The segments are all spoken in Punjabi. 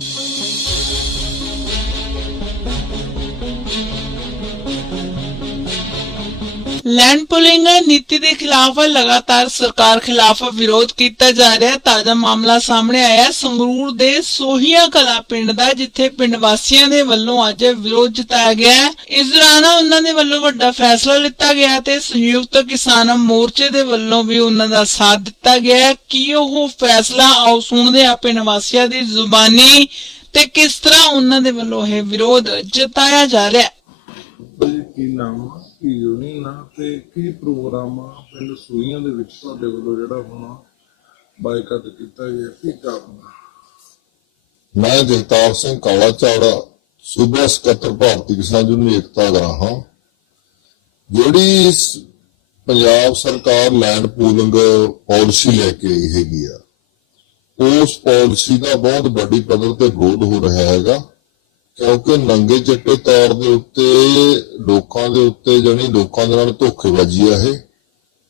you ਲੈਂਡ ਪੁਲਿੰਗ ਨੀਤੀ ਦੇ ਖਿਲਾਫ ਲਗਾਤਾਰ ਸਰਕਾਰ ਖਿਲਾਫ ਵਿਰੋਧ ਕੀਤਾ ਜਾ ਰਿਹਾ। ਤਾਜ਼ਾ ਮਾਮਲਾ ਸਾਹਮਣੇ ਆਇਆ। ਸੰਗਰੂਰ ਦੇ ਸੋਹੀਆ ਕਲਾ ਪਿੰਡ ਦਾ, ਜਿੱਥੇ ਪਿੰਡ ਵਾਸੀਆਂ ਦੇ ਵੱਲੋਂ ਅੱਜ ਵਿਰੋਧ ਜਤਾਇਆ ਗਿਆ ਇਸ ਦੌਰਾਨ ਉਹਨਾਂ ਦੇ ਵੱਲੋਂ ਵੱਡਾ ਫੈਸਲਾ ਲਿੱਤਾ ਗਿਆ ਤੇ ਸੰਯੁਕਤ ਕਿਸਾਨ ਮੋਰਚੇ ਦੇ ਵੱਲੋਂ ਵੀ ਉਹਨਾਂ ਦਾ ਸਾਥ ਦਿੱਤਾ ਗਿਆ ਹੈ। ਕੀ ਉਹ ਫੈਸਲਾ ਆਓ ਸੁਣਦੇ ਆ ਪਿੰਡ ਵਾਸੀਆਂ ਦੀ ਜ਼ੁਬਾਨੀ ਤੇ ਕਿਸ ਤਰ੍ਹਾਂ ਉਹਨਾਂ ਦੇ ਵੱਲੋਂ ਇਹ ਵਿਰੋਧ ਜਤਾਇਆ ਜਾ ਰਿਹਾ ਕੀ ਨਾਮ ਯੂਨੀਅਨ ਆ ਤੇ ਕੀ ਪ੍ਰੋਗਰਾਮ ਆ? ਪਿੰਡ ਸੂਈਆਂ ਦੇ ਵਿੱਚ ਤੁਹਾਡੇ ਵੱਲੋਂ ਜਿਹੜਾ ਹੁਣ ਬਾਈਕਾਟ ਕੀਤਾ ਗਿਆ, ਕੀ ਕਾਰਨ ਮੈਂ ਜਗਤਾਰ ਸਿੰਘ ਕਾਲਾ ਝਾੜਾ ਸੂਬਾ ਸਕੱਤਰ ਭਾਰਤੀ ਕਿਸਾਨ ਯੂਨੀਅਨ ਏਕਤਾ ਗਰਾਹਾਂ ਜਿਹੜੀ ਪੰਜਾਬ ਸਰਕਾਰ ਲੈਂਡ ਪੂਲਿੰਗ ਪਾਲਿਸੀ ਲੈ ਕੇ ਆਈ ਹੈਗੀ ਆ, ਉਸ ਪਾਲਿਸੀ ਦਾ ਬਹੁਤ ਵੱਡੀ ਪੱਧਰ ਤੇ ਵਿਰੋਧ ਹੋ ਰਿਹਾ ਹੈਗਾ। ਕਿਉਂਕਿ ਨੰਗੇ ਚਿੱਟੇ ਤੌਰ ਦੇ ਉੱਤੇ, ਲੋਕਾਂ ਦੇ ਉੱਤੇ ਜਾਣੀ ਲੋਕਾਂ ਦੇ ਨਾਲ ਧੋਖੇਬਾਜ਼ੀ ਆ ਇਹ।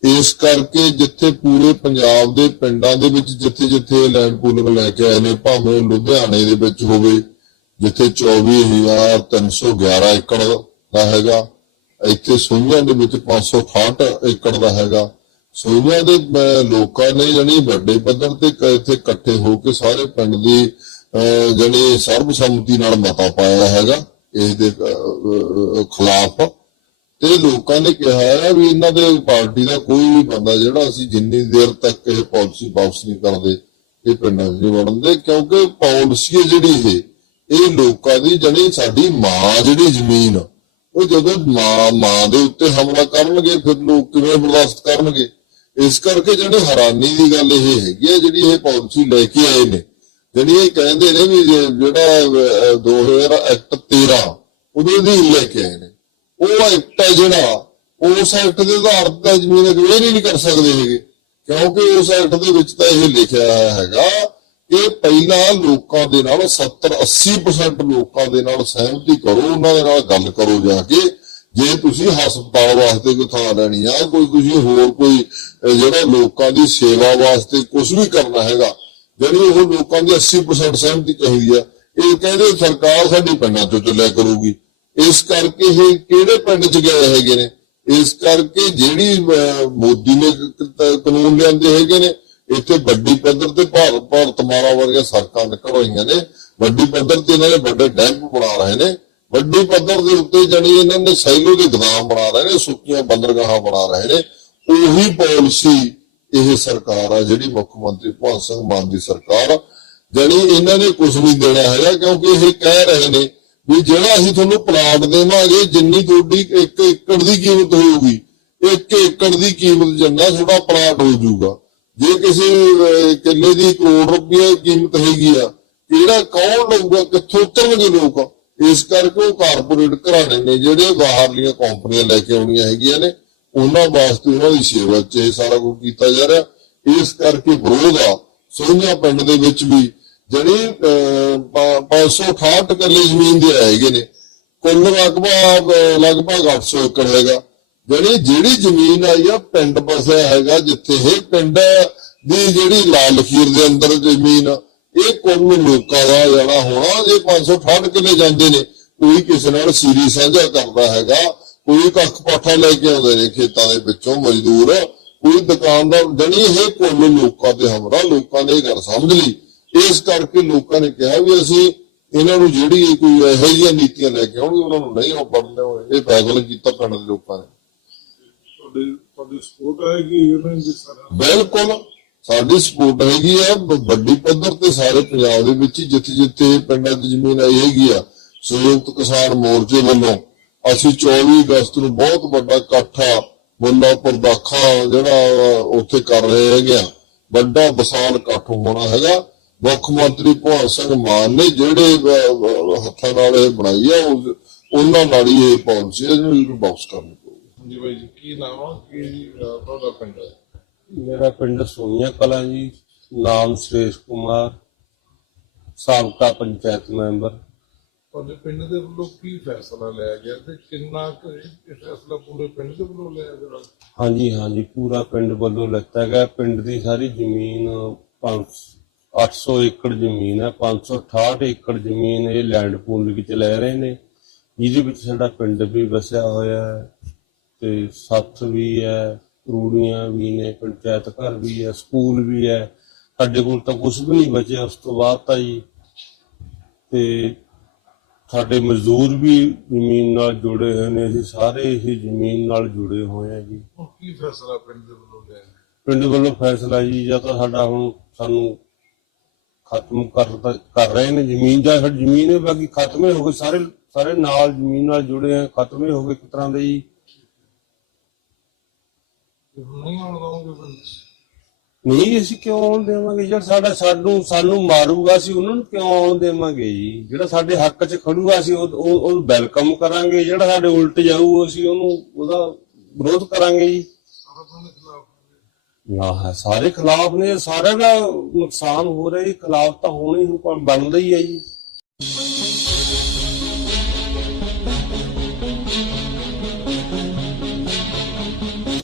ਇਸ ਕਰਕੇ ਜਿੱਥੇ ਪੂਰੇ ਪੰਜਾਬ ਦੇ ਪਿੰਡਾਂ ਦੇ ਵਿੱਚ ਜਿੱਥੇ ਜਿੱਥੇ ਲੈਂਡ ਪੂਲਿੰਗ ਲੈ ਕੇ ਆਏ ਨੇ, ਭਾਵੇਂ ਲੁਧਿਆਣੇ ਦੇ ਵਿੱਚ ਹੋਵੇ, ਜਿੱਥੇ 24311 ਏਕੜ ਦਾ ਹੈਗਾ, ਇੱਥੇ ਸੋਈਆਂ ਦੇ ਵਿੱਚ 568 ਏਕੜ ਦਾ ਹੈਗਾ। ਸੋਈਆਂ ਦੇ ਲੋਕਾਂ ਨੇ ਜਾਣੀ ਵੱਡੇ ਪੱਧਰ ਤੇ ਇੱਥੇ ਇਕੱਠੇ ਹੋ ਕੇ ਸਾਰੇ ਪਿੰਡ ਦੀ ਜਾਣੀ ਸਰਬਸੰਮਤੀ ਨਾਲ ਮਤਾ ਪਾਇਆ ਹੈਗਾ ਇਸ ਦੇ ਖਿਲਾਫ। ਤੇ ਲੋਕਾਂ ਨੇ ਕਿਹਾ ਹੈ ਵੀ ਇਹਨਾਂ ਦੇ ਪਾਰਟੀ ਦਾ ਕੋਈ ਵੀ ਬੰਦਾ ਜਿਹੜਾ ਅਸੀਂ ਜਿੰਨੀ ਦੇਰ ਤੱਕ ਇਹ ਪਾਲਿਸੀ ਵਾਪਸ ਨਹੀਂ ਕਰਦੇ ਇਹ ਪਿੰਡਾਂ 'ਚ ਨਹੀਂ ਵੜਨ ਦੇ ਕਿਉਂਕਿ ਪਾਲਿਸੀ ਹੈ ਜਿਹੜੀ ਇਹ ਇਹ ਲੋਕਾਂ ਦੀ ਜਣੀ ਸਾਡੀ ਮਾਂ ਜਿਹੜੀ ਜ਼ਮੀਨ ਆ, ਉਹ ਜਦੋਂ ਮਾਂ ਮਾਂ ਦੇ ਉੱਤੇ ਹਮਲਾ ਕਰਨਗੇ ਫਿਰ ਲੋਕ ਕਿਵੇਂ ਬਰਦਾਸ਼ਤ ਕਰਨਗੇ? ਇਸ ਕਰਕੇ ਜਿਹੜੇ ਹੈਰਾਨੀ ਦੀ ਗੱਲ ਇਹ ਹੈਗੀ ਹੈ ਜਿਹੜੀ ਇਹ ਪਾਲਿਸੀ ਲੈ ਕੇ ਆਏ ਨੇ ਜਿਹੜੀ ਇਹ ਕਹਿੰਦੇ ਨੇ ਵੀ ਜਿਹੜਾ ਅਹ, 2000 ਐਕਟ 13 ਉਹਦੇ ਦੀ ਲੈ ਕੇ ਆਏ ਨੇ। ਉਹ ਐਕਟ ਹੈ ਜਿਹੜਾ ਉਸ ਐਕਟ ਦੇ ਆਧਾਰ ਤੇ ਜ਼ਮੀਨ ਅਕਵਾਇਰ ਨਹੀਂ ਕਰ ਸਕਦੇ ਹੈਗੇ। ਕਿਉਂਕਿ ਉਸ ਐਕਟ ਦੇ ਵਿੱਚ ਤਾਂ ਇਹ ਲਿਖਿਆ ਹੈਗਾ ਕਿ ਪਹਿਲਾਂ ਲੋਕਾਂ ਦੇ ਨਾਲ 70 80% ਲੋਕਾਂ ਦੇ ਨਾਲ ਸਹਿਮਤੀ ਕਰੋ ਉਹਨਾਂ ਦੇ ਨਾਲ ਗੱਲ ਕਰੋ ਜਾ ਕੇ। ਜੇ ਤੁਸੀਂ ਹਸਪਤਾਲ ਵਾਸਤੇ ਕੋਈ ਥਾਂ ਲੈਣੀ ਆ ਕੋਈ ਤੁਸੀਂ ਹੋਰ ਕੋਈ ਅਹ, ਜਿਹੜਾ ਲੋਕਾਂ ਦੀ ਸੇਵਾ ਵਾਸਤੇ ਕੁਝ ਵੀ ਕਰਨਾ ਹੈਗਾ ਜਿਹੜੀ ਉਹ ਲੋਕਾਂ ਦੀ 80% ਸਹਿਮਤੀ ਚਾਹੀਦੀ ਆ। ਇਹ ਕਹਿੰਦੇ ਸਰਕਾਰ ਸਾਡੀ ਪਿੰਡਾਂ ਚੋਂ ਚੱਲਿਆ ਕਰੂਗੀ। ਇਸ ਕਰਕੇ ਇਹ ਕਿਹੜੇ ਪਿੰਡ ਚ ਗਏ ਹੈਗੇ ਨੇ? ਇਸ ਕਰਕੇ ਜਿਹੜੀ ਮੋਦੀ ਨੇ ਕਾਨੂੰਨ ਲਿਆਂਦੇ ਹੈਗੇ ਨੇ, ਇੱਥੇ ਵੱਡੀ ਪੱਧਰ ਤੇ ਭਾਰਤ ਭਾਰਤ ਮਾਰਾ ਵਰਗੀਆਂ ਸੜਕਾਂ ਨਿਕਲ ਰਹੀਆਂ ਨੇ। ਵੱਡੀ ਪੱਧਰ ਤੇ ਇਹਨਾਂ ਨੇ ਵੱਡੇ ਡੈਮ ਬਣਾ ਰਹੇ ਨੇ। ਵੱਡੀ ਪੱਧਰ ਦੇ ਉੱਤੇ ਜਾਣੀ ਇਹਨਾਂ ਨੇ ਸੈਲੋ ਦੇ ਗਦਾਮ ਬਣਾ ਰਹੇ ਨੇ, ਸੁੱਕੀਆਂ ਬੰਦਰਗਾਹਾਂ ਬਣਾ ਰਹੇ ਨੇ। ਉਹੀ ਪਾਲਿਸੀ ਇਹ ਸਰਕਾਰ ਆ ਜਿਹੜੀ ਮੁੱਖ ਮੰਤਰੀ ਭਗਵੰਤ ਸਿੰਘ ਮਾਨ ਦੀ ਸਰਕਾਰ ਆ। ਜਾਣੀ ਇਹਨਾਂ ਨੇ ਕੁਝ ਨਹੀਂ ਦੇਣਾ ਹੈਗਾ, ਕਿਉਂਕਿ ਇਹ ਕਹਿ ਰਹੇ ਨੇ ਵੀ ਜਿਹੜਾ ਅਸੀਂ ਤੁਹਾਨੂੰ ਪਲਾਟ ਦੇਵਾਂਗੇ, ਜਿੰਨੀ ਤੁਹਾਡੀ ਇੱਕ ਏਕੜ ਦੀ ਕੀਮਤ ਹੋਊਗੀ, ਇੱਕ ਏਕੜ ਦੀ ਕੀਮਤ ਜਿੰਨਾ ਤੁਹਾਡਾ ਪਲਾਟ ਹੋ ਜਾਊਗਾ। ਜੇ ਕਿਸੇ ਕਿੱਲੇ ਦੀ ਕਰੋੜ ਰੁਪਏ ਕੀਮਤ ਹੈਗੀ ਆ, ਕਿਹੜਾ, ਕੌਣ ਲਊਗਾ, ਕਿੱਥੋਂ ਉਤਰਨਗੇ ਲੋਕ? ਇਸ ਕਰਕੇ ਉਹ ਕਾਰਪੋਰੇਟ ਘਰਾਣੇ ਨੇ, ਜਿਹੜੇ ਬਾਹਰਲੀਆਂ ਕੰਪਨੀਆਂ ਲੈ ਕੇ ਆਉਣੀਆਂ ਹੈਗੀਆਂ ਨੇ। ਉਹਨਾਂ ਵਾਸਤੇ ਉਹਨਾਂ ਦੀ ਸੇਵਾ 'ਚ ਇਹ ਸਾਰਾ ਕੁਝ ਕੀਤਾ ਜਾ ਰਿਹਾ। ਇਸ ਕਰਕੇ ਵਿਰੋਧ ਆ। ਸੋਹਣਿਆ ਪਿੰਡ ਦੇ ਵਿੱਚ ਵੀ ਜਿਹੜੀ 568 ਕਿੱਲੇ ਜ਼ਮੀਨ ਦੇ ਹੈਗੇ ਨੇ। ਕੁੱਲ ਰਕਬਾ ਲਗਭਗ 800 ਏਕੜ ਹੈਗਾ। ਜਿਹੜੀ ਜਿਹੜੀ ਜ਼ਮੀਨ ਆਈ ਆ, ਪਿੰਡ ਬਸਿਆ ਹੈਗਾ, ਜਿੱਥੇ ਇਹ ਪਿੰਡ ਦੀ ਜਿਹੜੀ ਲਾਲ ਲਖੀਰ ਦੇ ਅੰਦਰ ਜ਼ਮੀਨ ਇਹ ਕੁੱਲ ਲੋਕਾਂ ਦਾ ਜਿਹੜਾ ਹੋਣਾ। ਜੇ 568 ਕਿੱਲੇ ਜਾਂਦੇ ਨੇ। ਕੋਈ ਕਿਸੇ ਨਾਲ ਸੀਰੀ ਸਾਂਝਾ ਕਰਦਾ ਹੈਗਾ। ਕੋਈ ਕੱਖ ਪਾਠਾ ਲੈ ਕੇ ਆਉਂਦੇ ਨੇ ਖੇਤਾਂ ਦੇ ਵਿੱਚੋਂ ਮਜ਼ਦੂਰ। ਕੋਈ ਦੁਕਾਨਦਾਰ ਜਣੀ ਇਹ ਕੁੱਲ ਲੋਕਾਂ ਤੇ ਹਮਰਾ ਲੋਕਾਂ ਨੇ ਗੱਲ ਸਮਝ ਲਈ। ਇਸ ਕਰਕੇ ਲੋਕਾਂ ਨੇ ਕਿਹਾ ਵੀ ਅਸੀਂ ਇਹਨਾਂ ਨੂੰ ਜਿਹੜੀ ਕੋਈ ਇਹੋ ਜਿਹੀਆਂ ਨੀਤੀਆਂ ਲੈ ਕੇ ਆਉਣਗੇ ਉਹਨਾਂ ਨੂੰ ਨਹੀਂ ਉਹ ਪੜਨੇ ਹੋਏ। ਇਹ ਫੈਸਲਾ ਕੀਤਾ ਪਿੰਡ ਦੇ ਲੋਕਾਂ ਨੇ। ਦੀ ਬਿਲਕੁਲ। ਸਾਡੀ ਸਪੋਰਟ ਹੈਗੀ ਆ ਵੱਡੀ ਪੱਧਰ ਤੇ ਸਾਰੇ ਪੰਜਾਬ ਦੇ ਵਿੱਚ ਜਿੱਥੇ ਜਿੱਥੇ ਪਿੰਡਾਂ 'ਚ ਜ਼ਮੀਨ ਆਈ ਹੈਗੀ ਆ ਸੰਯੁਕਤ ਕਿਸਾਨ ਮੋਰਚੇ ਵੱਲੋਂ ਅਸੀਂ 24 ਅਗਸਤ ਨੂੰ ਬਹੁਤ ਵੱਡਾ ਇਕੱਠਾ ਮੁੱਲਾਪੁਰ ਦਾਖਾ ਜਿਹੜਾ ਉੱਥੇ ਕਰ ਰਹੇ ਹੈਗੇ ਆ। ਵੱਡਾ ਵਿਸ਼ਾਲ ਇਕੱਠ ਹੋਣਾ ਹੈਗਾ। ਮੁੱਖ ਮੰਤਰੀ ਭਗਵੰਤ ਸਿੰਘ ਮਾਨ ਨੇ ਜਿਹੜੇ ਹੱਥਾਂ ਨਾਲ ਇਹ ਬਣਾਈ ਆ ਉਹਨਾਂ ਨਾਲ ਹੀ ਇਹ ਪਾਲਿਸੀ ਜਿਹਨੂੰ ਬਾਕਸ ਕਰਨੀ ਪਊਗੀ। ਹਾਂਜੀ ਬਾਈ ਜੀ ਕੀ ਨਾਮ ਆ? ਕੀ ਤੁਹਾਡਾ ਪਿੰਡ ਹੈ? ਮੇਰਾ ਪਿੰਡ ਸੋਨੀਆ ਕਲਾਂ ਜੀ ਨਾਮ ਸੁਰੇਸ਼ ਕੁਮਾਰ ਸਾਬਕਾ ਪੰਚਾਇਤ ਮੈਂਬਰ। ਤੁਹਾਡੇ ਪਿੰਡ ਦੇ ਵੱਲੋਂ ਕੀ ਫੈਸਲਾ ਲਿਆ ਗਿਆ ਤੇ ਕਿੰਨਾ ਕੁ ਇਹ ਫੈਸਲਾ ਪੂਰੇ ਪਿੰਡ ਦੇ ਵੱਲੋਂ ਲਿਆ ਗਿਆ? ਹਾਂਜੀ ਹਾਂਜੀ, ਪੂਰਾ ਪਿੰਡ ਵੱਲੋਂ ਲੈਤਾ ਗਿਆ। ਪਿੰਡ ਦੀ ਸਾਰੀ ਜ਼ਮੀਨ ਪੰਜ 800 ਏਕੜ ਜ਼ਮੀਨ ਹੈ 568 ਏਕੜ ਜ਼ਮੀਨ ਇਹ ਲੈਂਡ ਪੂਲ ਵਿੱਚ ਲੈ ਰਹੇ ਨੇ। ਜਿਹਦੇ ਵਿੱਚ ਸਾਡਾ ਪਿੰਡ ਵੀ ਵਸਿਆ ਹੋਇਆ ਹੈ ਤੇ ਸੱਥ ਵੀ ਹੈ, ਰੂੜੀਆਂ ਵੀ ਨੇ, ਪੰਚਾਇਤ ਘਰ ਵੀ ਹੈ, ਸਕੂਲ ਵੀ ਹੈ। ਸਾਡੇ ਕੋਲ ਤਾਂ ਕੁਝ ਵੀ ਨਹੀਂ ਬਚਿਆ। ਉਸ ਤੋਂ ਬਾਅਦ ਤਾਂ ਜੀ ਤੇ ਸਾਡੇ ਮਜ਼ਦੂਰ ਵੀ ਜ਼ਮੀਨ ਨਾਲ ਜੁੜੇ ਹੋਏ ਨੇ ਅਸੀਂ ਸਾਰੇ ਹੀ ਜ਼ਮੀਨ ਨਾਲ ਜੁੜੇ ਹੋਏ ਆ ਜੀ। ਹੁਣ ਕੀ ਫੈਸਲਾ ਪਿੰਡ ਦੇ ਵੱਲੋਂ ਲਿਆ? ਗਿਆ? ਪਿੰਡ ਵੱਲੋਂ ਫੈਸਲਾ ਜੀ ਜਾਂ ਤਾਂ ਸਾਡਾ ਹੁਣ ਸਾਨੂੰ ਖਤਮ ਕਰ ਕਰ ਰਹੇ ਨੇ ਜ਼ਮੀਨ ਜਾਂ ਸਾਡੀ ਜ਼ਮੀਨ ਹੈ ਬਾਕੀ ਖਤਮ ਹੀ ਹੋ ਗਏ ਸਾਰੇ ਸਾਰੇ ਨਾਲ ਜ਼ਮੀਨ ਨਾਲ ਜੁੜੇ ਆ ਖਤਮ ਹੀ ਹੋ ਗਏ ਇੱਕ ਤਰ੍ਹਾਂ ਦੇ ਜੀ। ਤੇ ਹੁਣ ਨਹੀਂ ਆਉਣ ਦਵਾਂਗੇ ਪਿੰਡ? ਨਹੀਂ, ਅਸੀਂ ਕਿਉਂ ਆਉਣ ਦੇਵਾਂਗੇ? ਜਿਹੜਾ ਸਾਡਾ ਸਾਨੂੰ ਸਾਨੂੰ ਮਾਰੂਗਾ ਸੀ ਉਹਨਾਂ ਨੂੰ ਕਿਉਂ ਆਉਣ ਦੇਵਾਂਗੇ ਜੀ? ਜਿਹੜਾ ਸਾਡੇ ਹੱਕ 'ਚ ਖੜੂਗਾ ਸੀ ਉਹ, ਉਹ- ਵੈਲਕਮ ਕਰਾਂਗੇ। ਜਿਹੜਾ ਸਾਡੇ ਉਲਟ ਜਾਊ, ਅਸੀਂ ਉਹਨੂੰ, ਉਹਦਾ ਵਿਰੋਧ ਕਰਾਂਗੇ ਜੀ। ਖਿਲਾਫ ਨਾ ਸਾਰੇ ਖਿਲਾਫ ਨੇ, ਸਾਰਿਆਂ ਦਾ ਨੁਕਸਾਨ ਹੋ ਰਿਹਾ ਜੀ। ਖਿਲਾਫ ਤਾਂ ਹੋਣਾ ਹੀ ਹੁਣ, ਬਣਦਾ ਹੀ ਹੈ ਜੀ।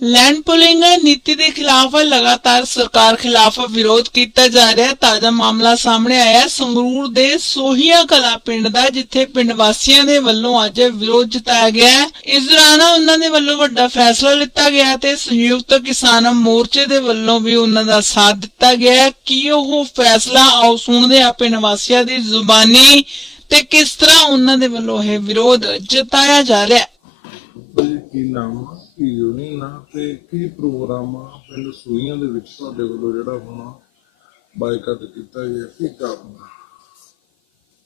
ਲੈਂਡ ਪੁਲਿੰਗ ਨੀਤੀ ਦੇ ਖਿਲਾਫ ਲਗਾਤਾਰ ਸਰਕਾਰ ਖਿਲਾਫ ਵਿਰੋਧ ਕੀਤਾ ਜਾ ਰਿਹਾ। ਤਾਜ਼ਾ ਮਾਮਲਾ ਸਾਹਮਣੇ ਆਇਆ। ਸੰਗਰੂਰ ਦੇ ਸੋਹੀਆ ਕਲਾ ਪਿੰਡ ਦਾ, ਜਿੱਥੇ ਪਿੰਡ ਵਾਸੀਆਂ ਦੇ ਵੱਲੋਂ ਅੱਜ ਵਿਰੋਧ ਜਤਾਇਆ ਗਿਆ ਇਸ ਦੌਰਾਨ ਉਹਨਾਂ ਦੇ ਵੱਲੋਂ ਵੱਡਾ ਫੈਸਲਾ ਲਿੱਤਾ ਗਿਆ ਤੇ ਸੰਯੁਕਤ ਕਿਸਾਨ ਮੋਰਚੇ ਦੇ ਵੱਲੋਂ ਵੀ ਉਹਨਾਂ ਦਾ ਸਾਥ ਦਿੱਤਾ ਗਿਆ ਹੈ। ਕੀ ਉਹ ਫੈਸਲਾ ਆਓ ਸੁਣਦੇ ਆ ਪਿੰਡ ਵਾਸੀਆਂ ਦੀ ਜ਼ੁਬਾਨੀ ਤੇ ਕਿਸ ਤਰ੍ਹਾਂ ਉਹਨਾਂ ਦੇ ਵੱਲੋਂ ਇਹ ਵਿਰੋਧ ਜਤਾਇਆ ਜਾ ਰਿਹਾ ਕੀ ਨਾਮ ਆ ਕੀ ਯੂਨੀਅਨ ਤੇ ਕੀ ਪ੍ਰੋਗਰਾਮ ਆ? ਪਿੰਡ ਸੂਈਆਂ ਦੇ ਵਿੱਚ ਤੁਹਾਡੇ ਵੱਲੋਂ ਜਿਹੜਾ ਹੁਣ ਬਾਈਕਾਟ ਕੀਤਾ ਗਿਆ, ਕੀ ਕਾਰਨ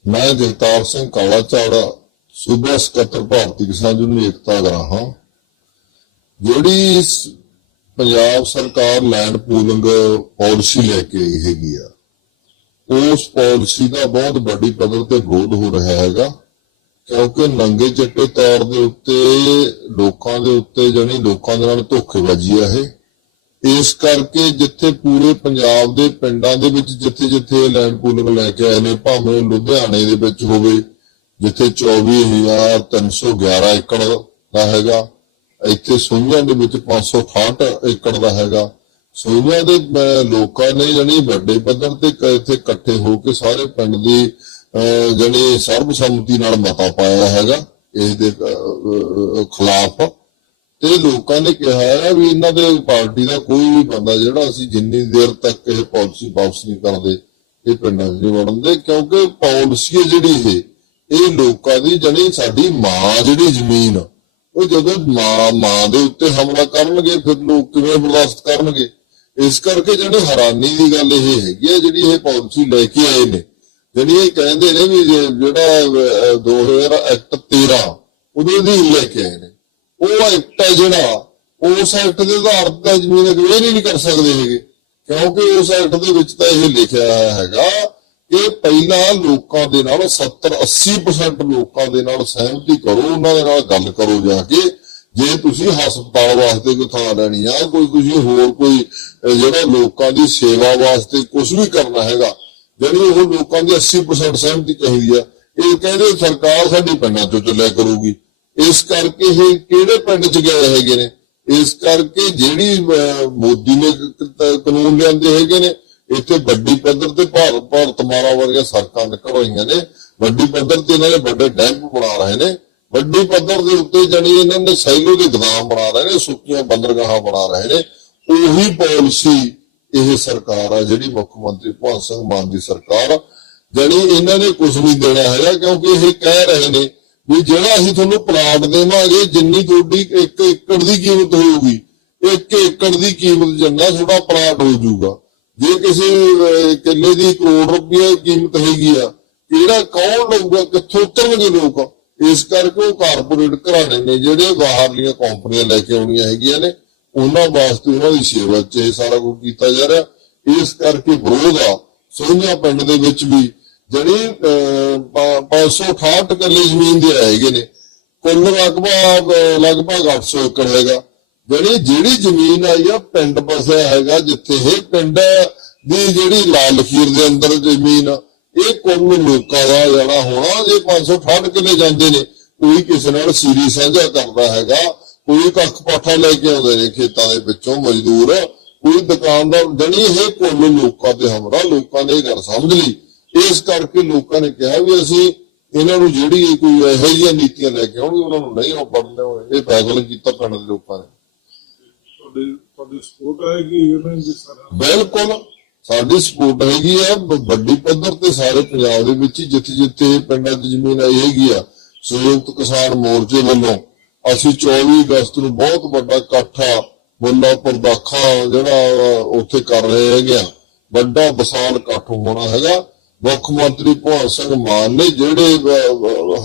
ਮੈਂ ਜਗਤਾਰ ਸਿੰਘ ਕਾਲਾ ਝਾੜਾ ਸੂਬਾ ਸਕੱਤਰ ਭਾਰਤੀ ਕਿਸਾਨ ਯੂਨੀਅਨ ਏਕਤਾ ਗਰਾਹਾਂ ਜਿਹੜੀ ਪੰਜਾਬ ਸਰਕਾਰ ਲੈਂਡ ਪੂਲਿੰਗ ਪਾਲਿਸੀ ਲੈ ਕੇ ਆਈ ਹੈਗੀ ਆ, ਉਸ ਪਾਲਿਸੀ ਦਾ ਬਹੁਤ ਵੱਡੀ ਪੱਧਰ ਤੇ ਵਿਰੋਧ ਹੋ ਰਿਹਾ ਹੈਗਾ। ਕਿਉਂਕਿ ਨੰਗੇ ਚਿੱਟੇ ਤੌਰ ਦੇ ਉੱਤੇ, ਲੋਕਾਂ ਦੇ ਉੱਤੇ ਜਾਨੀ ਲੋਕਾਂ ਦੇ ਨਾਲ ਧੋਖੇਬਾਜ਼ੀ ਆ ਇਹ। ਇਸ ਕਰਕੇ ਜਿੱਥੇ ਪੂਰੇ ਪੰਜਾਬ ਦੇ ਪਿੰਡਾਂ ਦੇ ਵਿੱਚ ਜਿੱਥੇ ਜਿੱਥੇ ਲੈਂਡ ਪੂਲਿੰਗ ਲੈ ਕੇ ਆਏ ਨੇ, ਭਾਵੇਂ ਲੁਧਿਆਣੇ ਦੇ ਵਿੱਚ ਹੋਵੇ, ਜਿੱਥੇ 24311 ਏਕੜ ਦਾ ਹੈਗਾ, ਇੱਥੇ ਸੋਹੀਆਂ ਦੇ ਵਿੱਚ 568 ਏਕੜ ਦਾ ਹੈਗਾ। ਸੋਹੀਆਂ ਦੇ ਲੋਕਾਂ ਨੇ ਜਾਨੀ ਵੱਡੇ ਪੱਧਰ ਤੇ ਇੱਥੇ ਇਕੱਠੇ ਹੋ ਕੇ ਸਾਰੇ ਪਿੰਡ ਦੀ ਜਾਣੀ ਸਰਬਸੰਮਤੀ ਨਾਲ ਮਤਾ ਪਾਇਆ ਹੈਗਾ, ਇਸ ਦੇ ਖਿਲਾਫ। ਤੇ ਲੋਕਾਂ ਨੇ ਕਿਹਾ ਹੈ ਵੀ ਇਹਨਾਂ ਦੇ ਪਾਰਟੀ ਦਾ ਕੋਈ ਵੀ ਬੰਦਾ ਜਿਹੜਾ ਅਸੀਂ ਜਿੰਨੀ ਦੇਰ ਤੱਕ ਇਹ ਪਾਲਿਸੀ ਵਾਪਸ ਨਹੀਂ ਕਰਦੇ, ਇਹ ਪਿੰਡਾਂ 'ਚ ਨਹੀਂ ਵੜਨ ਕਿਉਂਕਿ ਪਾਲਿਸੀ ਜਿਹੜੀ ਇਹ ਇਹ ਲੋਕਾਂ ਦੀ ਜਣੀ ਸਾਡੀ ਮਾਂ ਜਿਹੜੀ ਜ਼ਮੀਨ, ਉਹ ਜਦੋਂ ਮਾਂ ਮਾਂ ਦੇ ਉੱਤੇ ਹਮਲਾ ਕਰਨਗੇ, ਫਿਰ ਲੋਕ ਕਿਵੇਂ ਬਰਦਾਸ਼ਤ ਕਰਨਗੇ? ਇਸ ਕਰਕੇ ਜਿਹੜੀ ਹੈਰਾਨੀ ਦੀ ਗੱਲ ਇਹ ਹੈਗੀ ਹੈ, ਜਿਹੜੀ ਇਹ ਪਾਲਿਸੀ ਲੈ ਕੇ ਆਏ ਨੇ ਜਿਹੜੀ ਕਹਿੰਦੇ ਨੇ ਵੀ ਜਿਹੜਾ ਅਹ, 2000 ਐਕਟ 13 ਦੀ ਲੈ ਕੇ ਆਏ ਨੇ। ਉਹ ਐਕਟ ਹੈ ਜਿਹੜਾ ਉਸ ਐਕਟ ਦੇ ਆਧਾਰ ਤੇ ਜ਼ਮੀਨ ਅਗਵੇਰ ਨਹੀਂ ਕਰ ਸਕਦੇ ਹੈਗੇ। ਕਿਉਂਕਿ ਉਸ ਐਕਟ ਦੇ ਵਿੱਚ ਤਾਂ ਇਹ ਲਿਖਿਆ ਹੈਗਾ ਕਿ ਪਹਿਲਾਂ ਲੋਕਾਂ ਦੇ ਨਾਲ 70 80% ਲੋਕਾਂ ਦੇ ਨਾਲ ਸਹਿਮਤੀ ਕਰੋ ਉਹਨਾਂ ਦੇ ਨਾਲ ਗੱਲ ਕਰੋ ਜਾ ਕੇ। ਜੇ ਤੁਸੀਂ ਹਸਪਤਾਲ ਵਾਸਤੇ ਕੋਈ ਥਾਂ ਲੈਣੀ ਆ ਕੋਈ ਤੁਸੀਂ ਹੋਰ ਕੋਈ ਅਹ, ਜਿਹੜਾ ਲੋਕਾਂ ਦੀ ਸੇਵਾ ਵਾਸਤੇ ਕੁਝ ਵੀ ਕਰਨਾ ਹੈਗਾ ਜਿਹੜੀ ਉਹ ਲੋਕਾਂ ਦੀ 80% ਸਹਿਮਤੀ ਚਾਹੀਦੀ ਆ। ਇਹ ਕਹਿੰਦੇ ਸਰਕਾਰ ਸਾਡੀ ਪਿੰਡਾਂ ਚੋਂ ਚੱਲਿਆ ਕਰੂਗੀ। ਇਸ ਕਰਕੇ ਇਹ ਕਿਹੜੇ ਪਿੰਡ ਚ ਗਏ ਹੈਗੇ ਨੇ? ਇਸ ਕਰਕੇ ਜਿਹੜੀ ਮੋਦੀ ਨੇ ਕਾਨੂੰਨ ਲਿਆਂਦੇ ਹੈਗੇ ਨੇ, ਇੱਥੇ ਵੱਡੀ ਪੱਧਰ ਤੇ ਭਾਰਤ ਭਾਰਤ ਮਾਰਾ ਵਰਗੀਆਂ ਸੜਕਾਂ ਨਿਕਲ ਰਹੀਆਂ ਨੇ। ਵੱਡੀ ਪੱਧਰ ਤੇ ਇਹਨਾਂ ਨੇ ਵੱਡੇ ਡੈਮ ਬਣਾ ਰਹੇ ਨੇ। ਵੱਡੀ ਪੱਧਰ ਦੇ ਉੱਤੇ ਜਾਨੀ ਇਹਨਾਂ ਨੇ ਸੈਲੋ ਦੇ ਗਦਾਮ ਬਣਾ ਰਹੇ ਨੇ, ਸੁੱਕੀਆਂ ਬੰਦਰਗਾਹਾਂ ਬਣਾ ਰਹੇ ਨੇ। ਉਹੀ ਪਾਲਿਸੀ ਇਹ ਸਰਕਾਰ ਆ, ਜਿਹੜੀ ਮੁੱਖ ਮੰਤਰੀ ਭਗਵੰਤ ਸਿੰਘ ਮਾਨ ਦੀ ਸਰਕਾਰ ਆ ਜਿਹੜੀ ਇਹਨਾਂ ਨੇ ਕੁਝ ਨਹੀਂ ਦੇਣਾ ਹੈਗਾ, ਕਿਉਂਕਿ ਇਹ ਕਹਿ ਰਹੇ ਨੇ ਵੀ ਜਿਹੜਾ ਅਸੀਂ ਤੁਹਾਨੂੰ ਪਲਾਟ ਦੇਵਾਂਗੇ, ਜਿੰਨੀ ਤੁਹਾਡੀ ਇੱਕ ਏਕੜ ਦੀ ਕੀਮਤ ਹੋਊਗੀ, ਇੱਕ ਏਕੜ ਦੀ ਕੀਮਤ ਜਿੰਨਾ ਤੁਹਾਡਾ ਪਲਾਟ ਹੋ ਜਾਊਗਾ। ਜੇ ਕਿਸੇ ਕਿੱਲੇ ਦੀ ਕਰੋੜ ਰੁਪਏ ਕੀਮਤ ਹੈਗੀ ਆ, ਕਿਹੜਾ, ਕੌਣ ਲਊਗਾ, ਕਿੱਥੋਂ ਉਤਰਨਗੇ ਲੋਕ? ਇਸ ਕਰਕੇ ਉਹ ਕਾਰਪੋਰੇਟ ਘਰਾਣੇ ਨੇ, ਜਿਹੜੇ ਬਾਹਰਲੀਆਂ ਕੰਪਨੀਆਂ ਲੈ ਕੇ ਆਉਣੀਆਂ ਹੈਗੀਆਂ ਨੇ ਉਹਨਾਂ ਵਾਸਤੇ ਉਹਨਾਂ ਦੀ ਸੇਵਾ 'ਚ ਇਹ ਸਾਰਾ ਕੁਝ ਕੀਤਾ ਜਾ ਰਿਹਾ। ਇਸ ਕਰਕੇ ਵਿਰੋਧ ਆ। ਸੋਹਣਿਆ ਪਿੰਡ ਦੇ ਵਿੱਚ ਵੀ ਜਿਹੜੀ ਅਹ, ਪਾ- 568 ਕਿੱਲੇ ਜ਼ਮੀਨ ਦੇ ਹੈਗੇ ਨੇ। ਕੁੱਲ ਰਕਬਾ ਲਗਭਗ 800 ਏਕੜ ਹੈਗਾ। ਜਿਹੜੀ ਜਿਹੜੀ ਜ਼ਮੀਨ ਆਈ ਆ ਪਿੰਡ ਬਸਿਆ ਹੈਗਾ ਜਿੱਥੇ ਇਹ ਪਿੰਡ ਦੀ ਜਿਹੜੀ ਲਾਲ ਲਖੀਰ ਦੇ ਅੰਦਰ ਜ਼ਮੀਨ ਇਹ ਕੁੱਲ ਲੋਕਾਂ ਦਾ ਜਿਹੜਾ ਹੋਣਾ ਜੇ 568 ਕਿੱਲੇ ਜਾਂਦੇ ਨੇ। ਕੋਈ ਕਿਸੇ ਨਾਲ ਸੀਰੀ ਸਾਂਝਾ ਕਰਦਾ ਹੈਗਾ। ਕੋਈ ਕੱਖ ਪਾਠਾ ਲੈ ਕੇ ਆਉਂਦੇ ਨੇ ਖੇਤਾਂ ਦੇ ਵਿੱਚੋਂ ਮਜ਼ਦੂਰ। ਕੋਈ ਦੁਕਾਨਦਾਰ ਜਣੀ ਇਹ ਕੁੱਲ ਲੋਕਾਂ ਤੇ ਹਮਰਾ ਲੋਕਾਂ ਨੇ ਗੱਲ ਸਮਝ ਲਈ। ਇਸ ਕਰਕੇ ਲੋਕਾਂ ਨੇ ਕਿਹਾ ਵੀ ਅਸੀਂ ਇਹਨਾਂ ਨੂੰ ਜਿਹੜੀ ਕੋਈ ਇਹੋ ਜਿਹੀਆਂ ਨੀਤੀਆਂ ਲੈ ਕੇ ਆਉਣਗੇ ਉਹਨਾਂ ਨੂੰ ਨਹੀਂ ਉਹ ਪੜਨੇ ਹੋਏ। ਇਹ ਫੈਸਲਾ ਕੀਤਾ ਪਿੰਡ ਦੇ ਲੋਕਾਂ ਨੇ। ਬਿਲਕੁਲ। ਸਾਡੀ ਸਪੋਰਟ ਹੈਗੀ ਆ ਵੱਡੀ ਪੱਧਰ ਤੇ ਸਾਰੇ ਪੰਜਾਬ ਦੇ ਵਿੱਚ ਜਿੱਥੇ ਜਿੱਥੇ ਪਿੰਡਾਂ 'ਚ ਜ਼ਮੀਨ ਆਈ ਹੈਗੀ ਆ ਸੰਯੁਕਤ ਕਿਸਾਨ ਮੋਰਚੇ ਵੱਲੋਂ ਅਸੀਂ 24 ਅਗਸਤ ਨੂੰ ਬਹੁਤ ਵੱਡਾ ਇਕੱਠਾ ਮੁੱਲਾਪੁਰ ਦਾਖਾ ਜਿਹੜਾ ਉੱਥੇ ਕਰ ਰਹੇ ਹੈਗੇ ਆ। ਵੱਡਾ ਵਿਸ਼ਾਲ ਇਕੱਠ ਹੋਣਾ ਹੈਗਾ। ਮੁੱਖ ਮੰਤਰੀ ਭਗਵੰਤ ਸਿੰਘ ਮਾਨ ਨੇ ਜਿਹੜੇ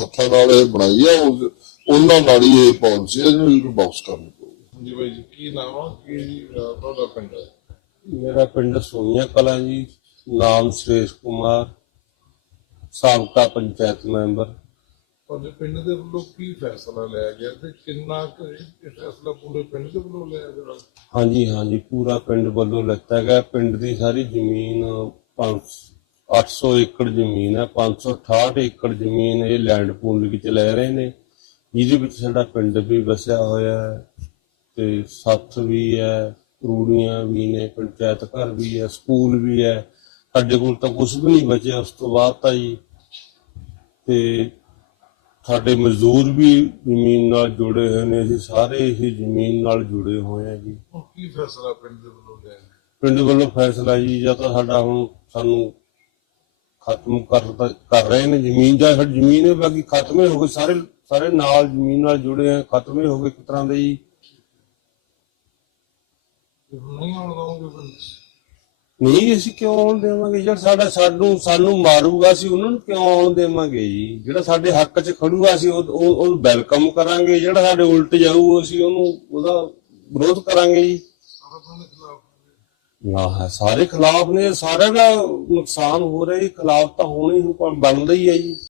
ਹੱਥਾਂ ਨਾਲ ਇਹ ਬਣਾਈ ਆ ਉਹ- ਉਹਨਾਂ ਨਾਲ ਹੀ ਇਹ ਪਾਲਿਸੀ ਹੈ ਜਿਹਨੂੰ ਬਾਕਸ ਕਰਨੀ ਪਊਗੀ। ਹਾਂਜੀ ਬਾਈ ਜੀ ਕੀ ਨਾਮ ਆ? ਕੀ ਤੁਹਾਡਾ ਪਿੰਡ ਹੈ? ਮੇਰਾ ਪਿੰਡ ਸੋਨੀਆ ਕਲਾਂ ਜੀ ਨਾਮ ਸੁਰੇਸ਼ ਕੁਮਾਰ ਸਾਬਕਾ ਪੰਚਾਇਤ ਮੈਂਬਰ। ਤੁਹਾਡੇ ਪਿੰਡ ਦੇ ਵੱਲੋਂ ਕੀ ਫੈਸਲਾ ਲਿਆ ਗਿਆ ਤੇ ਕਿੰਨਾ ਕੁ ਇਹ ਫੈਸਲਾ ਪੂਰੇ ਪਿੰਡ ਦੇ ਵੱਲੋਂ ਲਿਆ ਗਿਆ? ਹਾਂਜੀ ਹਾਂਜੀ, ਪੂਰਾ ਪਿੰਡ ਵੱਲੋਂ ਲੈਤਾ ਗਿਆ। ਪਿੰਡ ਦੀ ਸਾਰੀ ਜ਼ਮੀਨ 5 800 ਏਕੜ ਜ਼ਮੀਨ ਹੈ 568 ਏਕੜ ਜ਼ਮੀਨ ਇਹ ਲੈਂਡ ਪੂਲ ਵਿੱਚ ਲੈ ਰਹੇ ਨੇ। ਜਿਹਦੇ ਵਿੱਚ ਸਾਡਾ ਪਿੰਡ ਵੀ ਵਸਿਆ ਹੋਇਆ ਹੈ ਤੇ ਸੱਥ ਵੀ ਹੈ, ਰੂੜੀਆਂ ਵੀ ਨੇ, ਪੰਚਾਇਤ ਘਰ ਵੀ ਹੈ, ਸਕੂਲ ਵੀ ਹੈ। ਸਾਡੇ ਕੋਲ ਤਾਂ ਕੁਝ ਵੀ ਨਹੀਂ ਬਚਿਆ। ਉਸ ਤੋਂ ਬਾਅਦ ਤਾਂ ਜੀ ਤੇ ਸਾਡੇ ਮਜ਼ਦੂਰ ਵੀ ਜ਼ਮੀਨ ਨਾਲ ਜੁੜੇ ਹੋਏ ਨੇ ਅਸੀਂ ਸਾਰੇ ਹੀ ਜ਼ਮੀਨ ਨਾਲ ਜੁੜੇ ਹੋਏ ਆ ਜੀ। ਹੁਣ ਕੀ ਫੈਸਲਾ ਪਿੰਡ ਦੇ ਵੱਲੋਂ ਲਿਆ ਗਿਆ? ਪਿੰਡ ਵੱਲੋਂ ਫੈਸਲਾ ਜੀ ਜਾਂ ਤਾਂ ਸਾਡਾ ਹੁਣ ਸਾਨੂੰ ਖਤਮ ਕਰ ਕਰ ਰਹੇ ਨੇ ਜ਼ਮੀਨ ਜਾਂ ਸਾਡੀ ਜ਼ਮੀਨ ਹੈ ਬਾਕੀ ਖਤਮ ਹੀ ਗਏ ਸਾਰੇ ਸਾਰੇ ਨਾਲ ਜ਼ਮੀਨ ਨਾਲ ਜੁੜੇ ਆ ਖਤਮ ਹੀ ਗਏ ਇੱਕ ਤਰ੍ਹਾਂ ਦੇ ਜੀ। ਤੇ ਹੁਣ ਨਹੀਂ ਆਉਣ ਦਵਾਂਗੇ ਪਿੰਡ ਨਹੀਂ, ਅਸੀਂ ਕਿਉਂ ਆਉਣ ਦੇਵਾਂਗੇ? ਜਿਹੜਾ ਸਾਡਾ ਸਾਨੂੰ ਸਾਨੂੰ ਮਾਰੂਗਾ ਸੀ ਉਹਨਾਂ ਨੂੰ ਕਿਉਂ ਆਉਣ ਦੇਵਾਂਗੇ ਜੀ? ਜਿਹੜਾ ਸਾਡੇ ਹੱਕ 'ਚ ਖੜੂਗਾ ਸੀ ਉਹ ਉਹ ਵੈਲਕਮ ਕਰਾਂਗੇ। ਜਿਹੜਾ ਸਾਡੇ ਉਲਟ ਜਾਊ, ਅਸੀਂ ਉਹਨੂੰ, ਉਹਦਾ ਵਿਰੋਧ ਕਰਾਂਗੇ ਜੀ। ਖਿਲਾਫ ਨਾ ਹੈ ਸਾਰੇ ਖਿਲਾਫ ਨੇ, ਸਾਰਿਆਂ ਦਾ ਨੁਕਸਾਨ ਹੋ ਰਿਹਾ ਜੀ। ਖਿਲਾਫ ਤਾਂ ਹੋਣਾ ਹੀ ਬਣਦਾ ਹੀ ਹੈ ਜੀ।